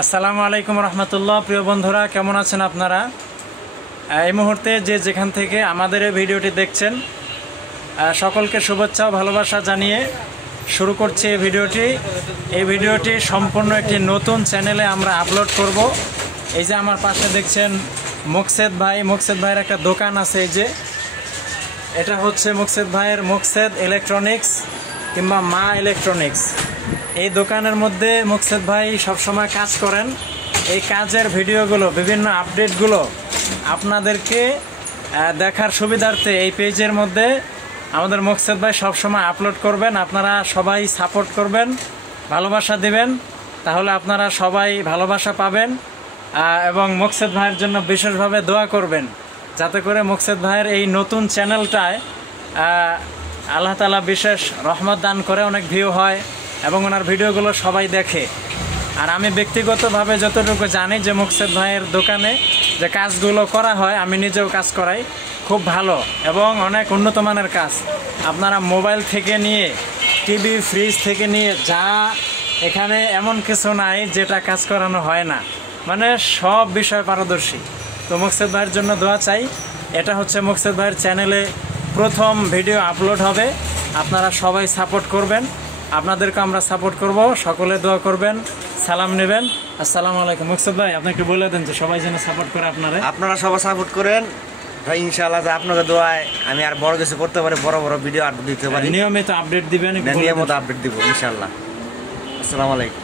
আসসালামু আলাইকুম রহমতুল্লাহ। প্রিয় বন্ধুরা, কেমন আছেন আপনারা? এই মুহূর্তে যে যেখান থেকে আমাদের এই ভিডিওটি দেখছেন, সকলকে শুভেচ্ছা ও ভালোবাসা জানিয়ে শুরু করছি এই ভিডিওটি। এই ভিডিওটি সম্পূর্ণ একটি নতুন চ্যানেলে আমরা আপলোড করব। এই যে আমার পাশে দেখছেন মোকসেদ ভাইয়ের একটা দোকান আছে। এই যে এটা হচ্ছে মোকসেদ ভাইয়ের মোকসেদ ইলেকট্রনিক্স কিংবা মা ইলেকট্রনিক্স। এই দোকানের মধ্যে মোকসেদ ভাই সবসময় কাজ করেন। এই কাজের ভিডিওগুলো, বিভিন্ন আপডেটগুলো আপনাদেরকে দেখার সুবিধার্থে এই পেজের মধ্যে আমাদের মোকসেদ ভাই সবসময় আপলোড করবেন। আপনারা সবাই সাপোর্ট করবেন, ভালোবাসা দিবেন, তাহলে আপনারা সবাই ভালোবাসা পাবেন। এবং মোকসেদ ভাইয়ের জন্য বিশেষভাবে দোয়া করবেন, যাতে করে মোকসেদ ভাইয়ের এই নতুন চ্যানেলটায় আল্লাহ তাআলা বিশেষ রহমত দান করে, অনেক ভিউ হয় এবং ওনার ভিডিওগুলো সবাই দেখে। আর আমি ব্যক্তিগতভাবে যতটুকু জানি যে মোকসেদ ভাইয়ের দোকানে যে কাজগুলো করা হয়, আমি নিজেও কাজ করাই, খুব ভালো এবং অনেক উন্নত মানের কাজ। আপনারা মোবাইল থেকে নিয়ে, টিভি, ফ্রিজ থেকে নিয়ে যা, এখানে এমন কিছু নাই যেটা কাজ করানো হয় না, মানে সব বিষয় পারদর্শী। তো মোকসেদ ভাইয়ের জন্য দোয়া চাই। এটা হচ্ছে মোকসেদ ভাইয়ের চ্যানেলে প্রথম ভিডিও আপলোড হবে। আপনারা সবাই সাপোর্ট করবেন, আপনাদেরকে আমরা সাপোর্ট করব। সকলে দোয়া করবেন, সালাম নেবেন। আসসালামু আলাইকুম। মোকসেদ ভাই, আপনাকে বলে দেন যে সবাই যেন সাপোর্ট করে। আপনারা সবাই সাপোর্ট করেন ভাই, ইনশাআল্লাহ যে আপনাদের দোয়ায় আমি আর বড় কিছু করতে পারি, বড় বড় ভিডিও আপলোড দিতে পারি, নিয়মিত আপডেট দিবেন, নিয়মিত আপডেট দিব ইনশাআল্লাহ। আসসালামু আলাইকুম।